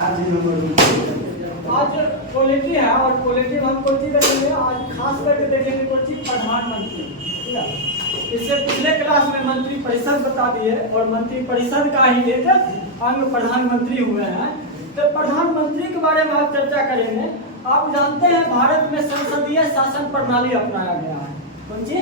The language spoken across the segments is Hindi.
आज पॉलिटी है और पॉलिटी में हम कोई चीज करेंगे आज खास करके देखेंगे कोई चीज प्रधानमंत्री। ठीक है, इससे पिछले क्लास में मंत्री परिषद बता दिए और मंत्री परिषद का ही एक अंग प्रधानमंत्री हुए हैं। तो प्रधानमंत्री के बारे में आप चर्चा करेंगे। आप जानते हैं भारत में संसदीय शासन प्रणाली अपनाया गया है। कौन सी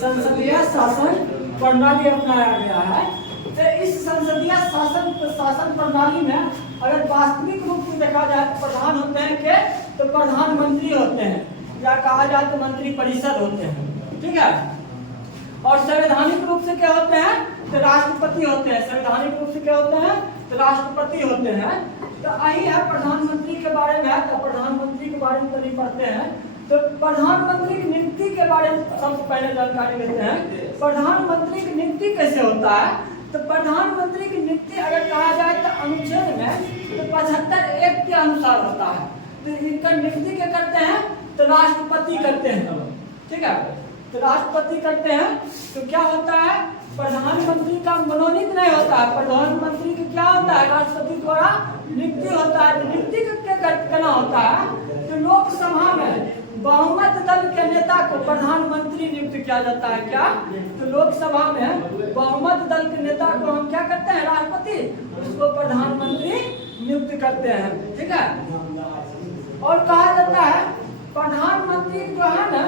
संसदीय शासन प्रणाली अपनाया गया है। तो इस संसदीय शासन प्रणाली में अगर वास्तविक रूप से देखा जाए तो प्रधान होते हैं के तो प्रधानमंत्री होते हैं या कहा जाए तो मंत्री परिषद होते हैं। ठीक है, और संवैधानिक रूप से क्या होते हैं तो राष्ट्रपति होते हैं। संवैधानिक रूप से क्या होते हैं तो राष्ट्रपति होते हैं। तो यही है प्रधानमंत्री के बारे में। तो प्रधानमंत्री के बारे में तो नहीं पढ़ते हैं। तो प्रधानमंत्री की नियुक्ति के बारे में सबसे पहले जानकारी लेते हैं। प्रधानमंत्री की नियुक्ति कैसे होता है तो प्रधानमंत्री की नियुक्ति अगर कहा जाए तो अनुच्छेद में तो 75(1) के अनुसार होता है। तो इनका नियुक्ति क्या करते हैं तो राष्ट्रपति करते हैं। ठीक है, तो राष्ट्रपति करते हैं। तो क्या होता है प्रधानमंत्री का मनोनीत नहीं होता है। प्रधानमंत्री की क्या होता है राष्ट्रपति द्वारा नियुक्ति होता है। नियुक्ति करना होता है तो लोकसभा में बहुमत दल के नेता को प्रधानमंत्री नियुक्त किया जाता है। क्या तो लोकसभा में बहुमत दल के नेता को हम क्या करते हैं राष्ट्रपति उसको प्रधानमंत्री नियुक्त करते हैं। ठीक है, और कहा जाता है प्रधानमंत्री जो है ना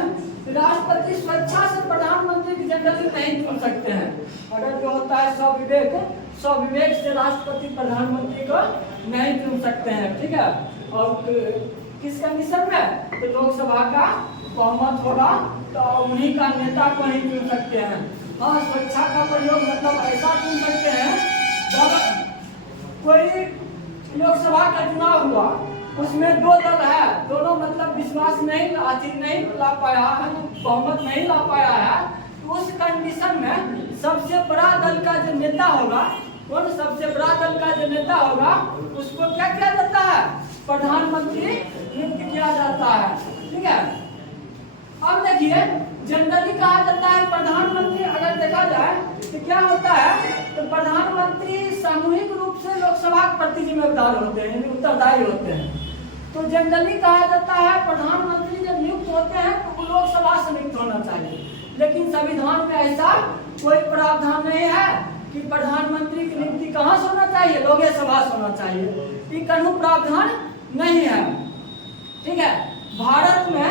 राष्ट्रपति स्वेच्छा से प्रधानमंत्री की जनरली नहीं चुन सकते हैं। अगर जो होता है स्वविवेक से राष्ट्रपति प्रधानमंत्री को नहीं चुन सकते हैं। ठीक है, और किस कंडीशन में तो लोकसभा का बहुमत होगा तो उन्हीं का नेता को ही चुन सकते हैं। हाँ, स्वेच्छा का प्रयोग मतलब ऐसा चुन सकते हैं जब कोई लोकसभा का चुनाव हुआ उसमें दो दल है, दोनों मतलब विश्वास नहीं ला पाया है, बहुमत नहीं ला पाया है। तो उस कंडीशन में सबसे बड़ा दल का जो नेता होगा सबसे बड़ा दल का जो नेता होगा उसको क्या किया जाता है प्रधानमंत्री नियुक्त किया जाता है। ठीक है, अब देखिए जनरली कहा जाता है प्रधानमंत्री अगर देखा जाए तो क्या होता है तो प्रधानमंत्री सामूहिक रूप से लोकसभा के प्रति जिम्मेदार होते हैं, उत्तरदायी होते हैं। तो जनरली कहा जाता है प्रधानमंत्री जब नियुक्त होते हैं तो वो लोकसभा से नियुक्त होना चाहिए। लेकिन संविधान में ऐसा कोई प्रावधान नहीं है कि प्रधानमंत्री की नियुक्ति कहाँ से होना चाहिए लोकसभा से होना चाहिए। ये कानून प्रावधान नहीं है। ठीक है, भारत में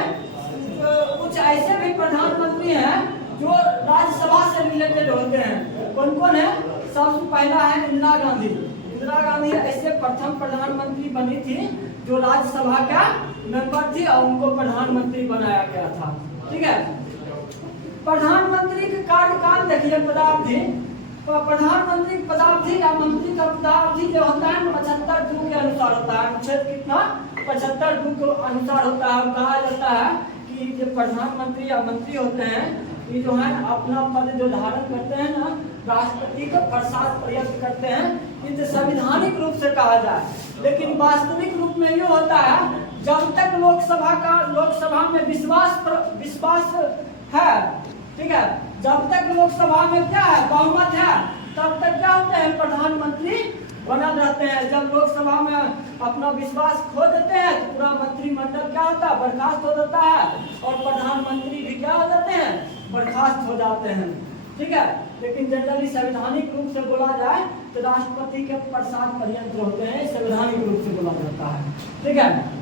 कुछ ऐसे भी प्रधानमंत्री हैं जो राज्यसभा से रिलेटेड होते हैं। कौन कौन है सबसे पहला है इंदिरा गांधी। इंदिरा गांधी ऐसे प्रथम प्रधानमंत्री बनी थी जो राज्यसभा का मेंबर थी और उनको प्रधानमंत्री बनाया गया था। ठीक है, प्रधानमंत्री के कार्यकाल देखिए पदावधि प्रधानमंत्री पदावधि या मंत्री का पदावधि जो होता है 75(2) के अनुसार होता है। अनुच्छेद कितना 75(2) के अनुसार होता है। कहा जाता है कि जो प्रधानमंत्री या मंत्री होते हैं ये जो है अपना पद जो धारण करते हैं ना राष्ट्रपति को प्रसाद प्रयत्न करते हैं। ये संवैधानिक रूप से कहा जाए, लेकिन वास्तविक रूप में ये होता है जब तक लोकसभा में विश्वास है। ठीक है, जब तक लोकसभा में क्या है बहुमत है तब तक क्या होते हैं प्रधानमंत्री बनल रहते हैं। जब लोकसभा में अपना विश्वास खो देते हैं तो पूरा मंत्रिमंडल क्या होता है बर्खास्त हो जाता है और प्रधानमंत्री भी क्या हो जाते हैं बर्खास्त हो जाते हैं। ठीक है, लेकिन जनरली संवैधानिक रूप से बोला जाए तो राष्ट्रपति के प्रसाद पर्यंत होते हैं, संवैधानिक रूप से बोला जाता है। ठीक है,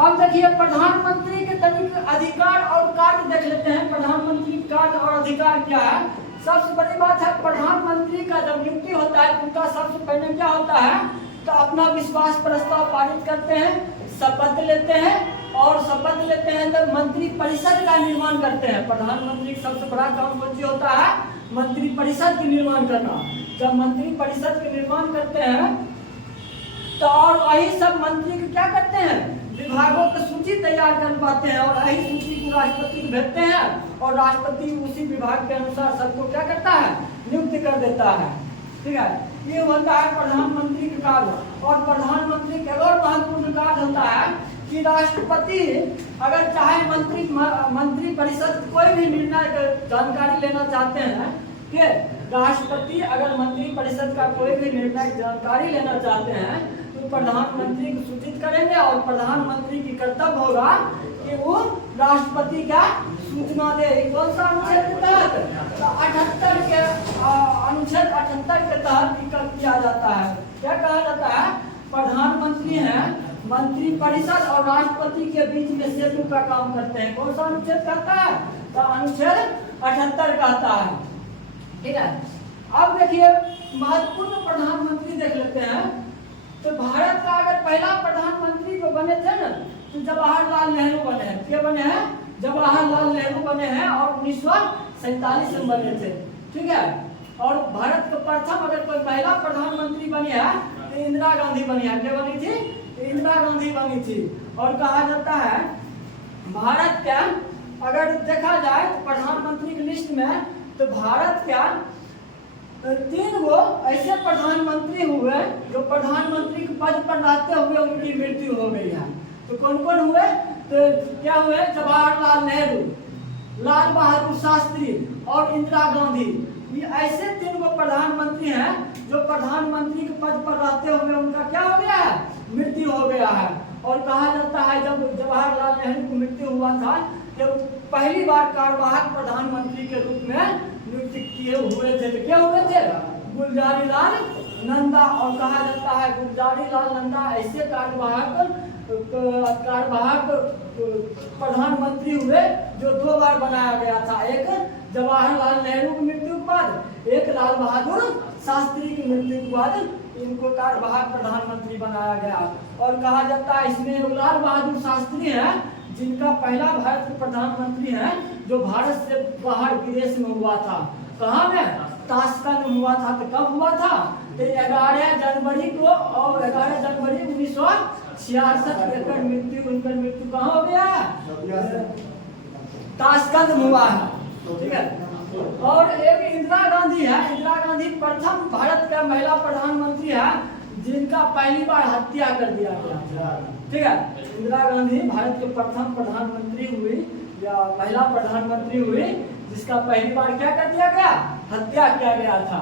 अब देखिए प्रधानमंत्री के तनिक अधिकार और कार्य देख लेते हैं। प्रधानमंत्री कार्य और अधिकार क्या है। सबसे बड़ी बात है प्रधानमंत्री का जब नियुक्ति होता है तो उनका सबसे पहले क्या होता है तो अपना विश्वास प्रस्ताव पारित करते हैं, शपथ लेते हैं और शपथ लेते हैं तो मंत्री परिषद का निर्माण करते हैं। प्रधानमंत्री का सबसे बड़ा काम कौन सी होता है मंत्री परिषद की निर्माण करना। जब मंत्री परिषद के निर्माण करते हैं तो और वही सब मंत्री को क्या करते हैं विभागों की सूची तैयार कर पाते हैं और यही सूची को राष्ट्रपति को भेजते हैं और राष्ट्रपति उसी विभाग के अनुसार सबको क्या करता है नियुक्त कर देता है। ठीक है, ये होता है प्रधानमंत्री का कार्य। और प्रधानमंत्री का और महत्वपूर्ण कार्य होता है कि राष्ट्रपति अगर चाहे मंत्री परिषद कोई भी निर्णय जानकारी लेना चाहते हैं कि राष्ट्रपति अगर मंत्री परिषद का कोई भी निर्णय जानकारी लेना चाहते हैं तो तो प्रधानमंत्री को सूचित करेंगे और प्रधानमंत्री की कर्तव्य होगा कि वो राष्ट्रपति का सूचना दे। कौन सा अनुच्छेद के तहत? 78 के अनुच्छेद 78 के तहत किया जाता है। क्या कहा जाता है? प्रधानमंत्री है, मंत्री परिषद और राष्ट्रपति के बीच में सेतु का काम करते हैं। कौन सा अनुच्छेद कहता है? तो अनुच्छेद 78 कहता है। ठीक है, अब देखिए महत्वपूर्ण प्रधानमंत्री देख लेते हैं। तो भारत का अगर पहला प्रधानमंत्री जो बने थे ना, तो जवाहरलाल नेहरू बने हैं। क्या बने हैं? जवाहरलाल नेहरू बने हैं और 1947 में बने थे। ठीक है, और भारत का प्रथम अगर कोई पहला प्रधानमंत्री बनी है तो इंदिरा गांधी बनी है। क्या बनी थी? इंदिरा गांधी बनी थी। और कहा जाता है भारत का अगर देखा जाए तो प्रधानमंत्री की लिस्ट में, तो भारत का 3 गो ऐसे प्रधानमंत्री हुए जो प्रधानमंत्री के पद पर रहते हुए उनकी मृत्यु हो गई है। तो कौन कौन हुए? तो क्या हुए? जवाहरलाल नेहरू, लाल बहादुर शास्त्री और इंदिरा गांधी। ये ऐसे 3 गो प्रधानमंत्री हैं जो प्रधानमंत्री के पद पर रहते हुए उनका क्या हो गया है? मृत्यु हो गया है। और कहा जाता है जब जवाहरलाल नेहरू की मृत्यु हुआ था, जब पहली बार कार्यवाहक प्रधानमंत्री के रूप में नियुक्त किए हुए थे, तो क्या हुए थे? गुलजारी लाल नंदा। और कहा जाता है गुलजारी लाल नंदा ऐसे कार्यवाहक प्रधानमंत्री हुए जो 2 बार बनाया गया था। एक जवाहरलाल नेहरू की मृत्यु के बाद, एक लाल बहादुर शास्त्री की मृत्यु के बाद इनको कार्यवाहक प्रधानमंत्री बनाया गया। और कहा जाता है इसमें लाल बहादुर शास्त्री है जिनका पहला भारत के प्रधानमंत्री है जो भारत से बाहर विदेश में हुआ था। कहाँ में? ताशकंद में हुआ था। तो कब हुआ था? तो 11 जनवरी को, और 11 जनवरी 1966 उनकर मृत्यु कहाँ हो गया? ताशकंद में हुआ है। ठीक है, और एक इंदिरा गांधी है। इंदिरा गांधी प्रथम भारत का महिला प्रधानमंत्री है जिनका पहली बार हत्या कर दिया गया। ठीक है, इंदिरा गांधी भारत के प्रथम प्रधानमंत्री हुई या महिला प्रधानमंत्री हुई जिसका पहली बार क्या कर दिया गया? हत्या किया गया था।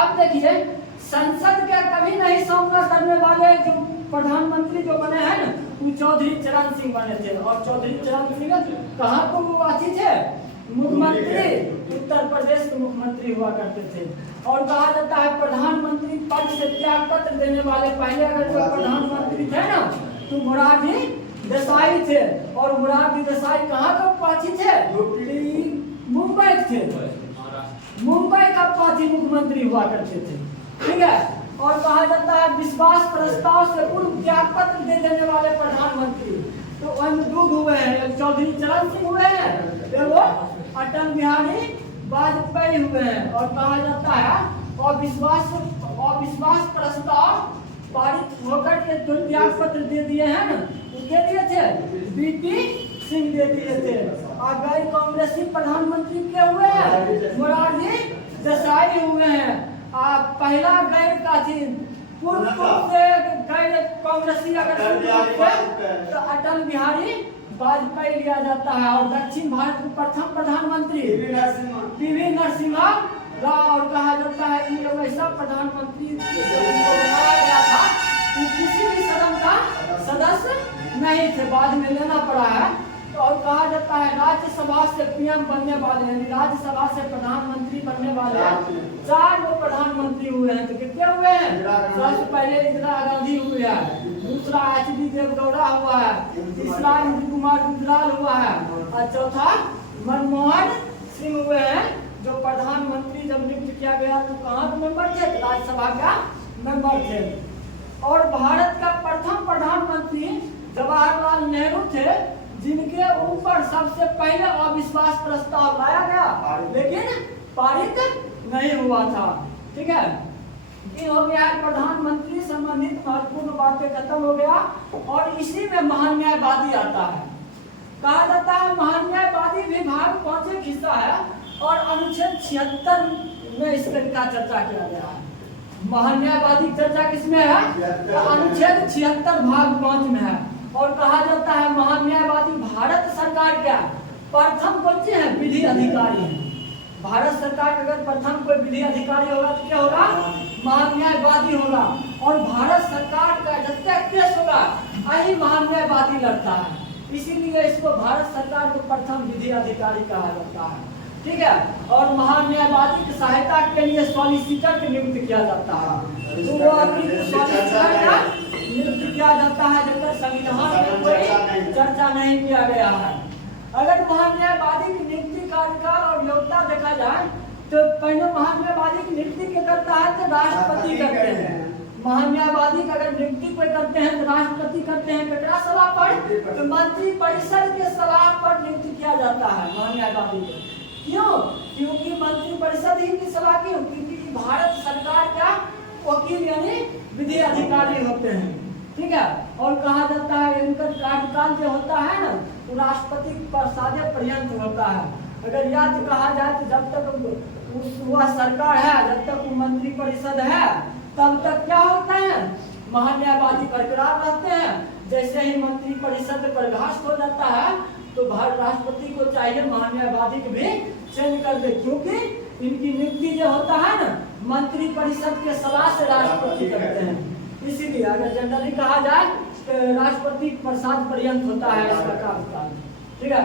अब देखिए संसद के कभी नहीं सामना करने वाले जो प्रधानमंत्री जो बने हैं ना, वो चौधरी चरण सिंह बने थे। और चौधरी चरण सिंह कहाँ को वो अथी थे? मुख्यमंत्री, उत्तर प्रदेश के मुख्यमंत्री हुआ करते थे। और कहा जाता है प्रधानमंत्री पद से त्याग पत्र देने वाले पहले अगर जो प्रधानमंत्री थे ना, तो मोरारजी देसाई थे। और मोरारजी देसाई कहाँ का पार्टी थे? मुंबई थे। मुंबई का पार्टी मुख्यमंत्री हुआ करते थे। ठीक है, और कहा जाता है विश्वास प्रस्ताव से पूर्व त्याग पत्र दे देने वाले प्रधानमंत्री तो उनमें 2 हुए हैं। एक चौधरी चरण सिंह हुए हैं, वो अटल बिहारी वाजपेयी हुए हैं। और कहा जाता है अविश्वास प्रस्ताव पारित होकर के जो त्याग पत्र दे दिए हैं ना, उनके दिए थे बीपी सिंह दे दिए थे। और गैर कांग्रेसी प्रधानमंत्री क्या हुए हैं? मोरारजी देसाई हुए हैं। पहला गैर का थी पूर्व से गैर कांग्रेसी अगर तो अटल बिहारी वाजपेयी लिया जाता है। और दक्षिण भारत के प्रथम प्रधानमंत्री पीवी नरसिम्हा राव। और कहा जाता है ये वैसा प्रधानमंत्री बनाया गया था कि किसी भी सदन का सदस्य नहीं थे, बाद में लेना पड़ा है। और कहा जाता है राज्यसभा से पीएम बनने वाले, यानी राज्यसभा से प्रधानमंत्री बनने वाले 4 वो प्रधानमंत्री हुए हैं। तो कितने हुए हैं? सबसे पहले इंदिरा गांधी हुए हैं, दूसरा एचडी देवगौड़ा हुआ है, तीसरा इंद्र कुमार गुजराल हुआ है, और चौथा मनमोहन सिंह हुए हैं जो प्रधानमंत्री जब नियुक्त किया गया तो कहाँ के मेंबर थे? राज्यसभा का मेंबर थे। और भारत का प्रथम प्रधानमंत्री जवाहरलाल नेहरू थे जिनके ऊपर सबसे पहले अविश्वास प्रस्ताव लाया गया लेकिन पारित नहीं हुआ था। ठीक है, ये हो गया प्रधानमंत्री संबंधित महत्वपूर्ण बातें खत्म हो गया। और इसी में महान्यायवादी आता है। कहा जाता है महान्यायवादी विभाग 5वां हिस्सा है और अनुच्छेद 76 में इसका चर्चा किया गया है। महान्यायवादी चर्चा किसमें है? अनुच्छेद 76 भाग 5 में है। और कहा जाता है महान्यायवादी भारत सरकार का प्रथम कौन से है? विधि अधिकारी है। भारत सरकार का अगर प्रथम कोई विधि अधिकारी होगा तो क्या होगा? महान्यायवादी होगा। और भारत सरकार का जब तक केस होगा यही महान्यायवादी लड़ता है, इसीलिए इसको भारत सरकार के प्रथम विधि अधिकारी कहा जाता है। ठीक है, और महान्यायवादी की सहायता के लिए सॉलिसिटर की नियुक्त किया जाता है। तो वो सॉलिसिटर का नियुक्त किया जाता है जब तक संविधान में कोई चर्चा नहीं किया गया है। अगर महान्यायवादी की नियुक्ति का अधिकार और योग्यता देखा जाए तो पहले महान्यायवादी की नियुक्ति क्या करता है तो राष्ट्रपति करते हैं। महान्यायवादी का अगर नियुक्ति कोई करते हैं तो राष्ट्रपति करते हैं, केकरा सलाह पर तो मंत्री परिषद के सलाह पर नियुक्त किया जाता है महान्यायवादी को। क्यों? क्योंकि मंत्री परिषद ही की सलाह की, क्योंकि भारत सरकार का वकील यानी विधि अधिकारी होते हैं। ठीक है, और कहा जाता है इनका कार्यकाल जो होता है ना तो राष्ट्रपति प्रसाद पर्यंत होता है। अगर याद कहा जाए तो जब तक वह सरकार है, जब तक वो मंत्री परिषद है, तब तक क्या होता है महान्यायवादी बरकरार रहते हैं। जैसे ही मंत्री परिषद बर्खास्त हो जाता है तो भारत राष्ट्रपति को चाहिए महान्यायवादी को भी चेंज कर दे, क्योंकि इनकी नियुक्ति जो होता है ना मंत्री परिषद के सलाह से राष्ट्रपति करते हैं। इसीलिए अगर जनरली कहा जाए तो राष्ट्रपति प्रसाद पर्यंत होता है इसका कार्यकाल। ठीक है,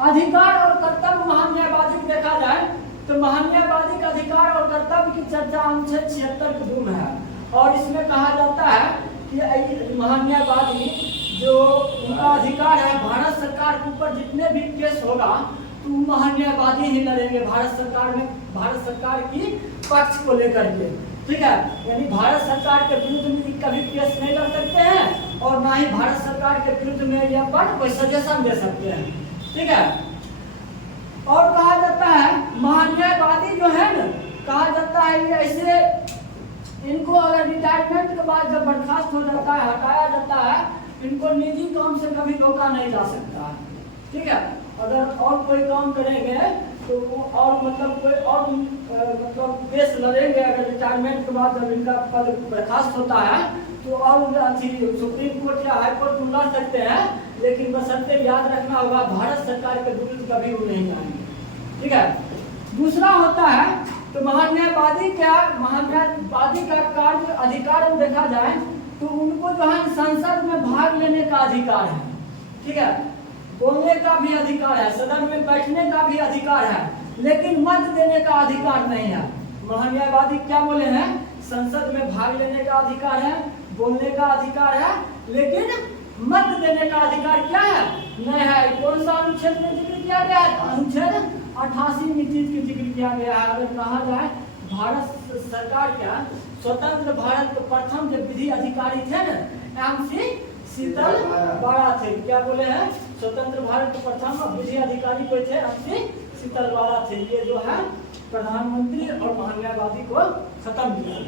अधिकार और कर्तव्य महान्यायवादी को देखा जाए तो महान्यायवादी का अधिकार और कर्तव्य की चर्चा अनुच्छेद 76 की 2 में है, और इसमें कहा जाता है कि महान्यायवादी जो उनका अधिकार है भारत सरकार के ऊपर जितने भी केस होगा तो महान्यायवादी ही लड़ेंगे भारत सरकार में, भारत सरकार की पक्ष को लेकर के। ठीक है, यानी भारत सरकार के विरुद्ध में कभी केस नहीं लड़ सकते हैं और ना ही भारत सरकार के विरुद्ध में यह पर कोई सजेशन दे सकते हैं। ठीक है, और कहा जाता है महान्यायवादी जो है ना कहा जाता है ऐसे इनको अगर रिटायरमेंट के बाद जब बर्खास्त हो जाता है, हटाया जाता है, इनको निजी काम से कभी रोका नहीं जा सकता है। ठीक है, अगर और कोई काम करेंगे तो और मतलब कोई और मतलब केस लड़ेंगे अगर रिटायरमेंट के बाद जब इनका पद बर्खास्त होता है तो और अच्छी सुप्रीम कोर्ट या हाई कोर्ट में लड़ सकते हैं, लेकिन बशर्ते याद रखना होगा भारत सरकार के विरुद्ध कभी वो नहीं जाएंगे। ठीक है, दूसरा होता है तो महान्यायवादी का कार्य अधिकार में देखा जाए तो उनको जो है संसद में भाग लेने का अधिकार है। ठीक है, बोलने का भी अधिकार है, सदन में बैठने का भी अधिकार है, लेकिन मत देने का अधिकार नहीं है। महान्यायवादी क्या बोले हैं, संसद में भाग लेने का अधिकार है, बोलने का अधिकार है, लेकिन मत देने का अधिकार क्या है नहीं है। कौन सा अनुच्छेद में जिक्र किया गया है? अनुच्छेद 88 में चीज की जिक्र किया गया है। अगर कहा जाए भारत सरकार का स्वतंत्र भारत के प्रथम जो विधि अधिकारी थे ना MC शीतल बाड़ा थे। क्या बोले हैं? स्वतंत्र भारत के प्रथम विधि अधिकारी कोई थे? MC शीतल बाड़ा थे। ये जो है प्रधानमंत्री और महान्यायवादी को खत्म किया।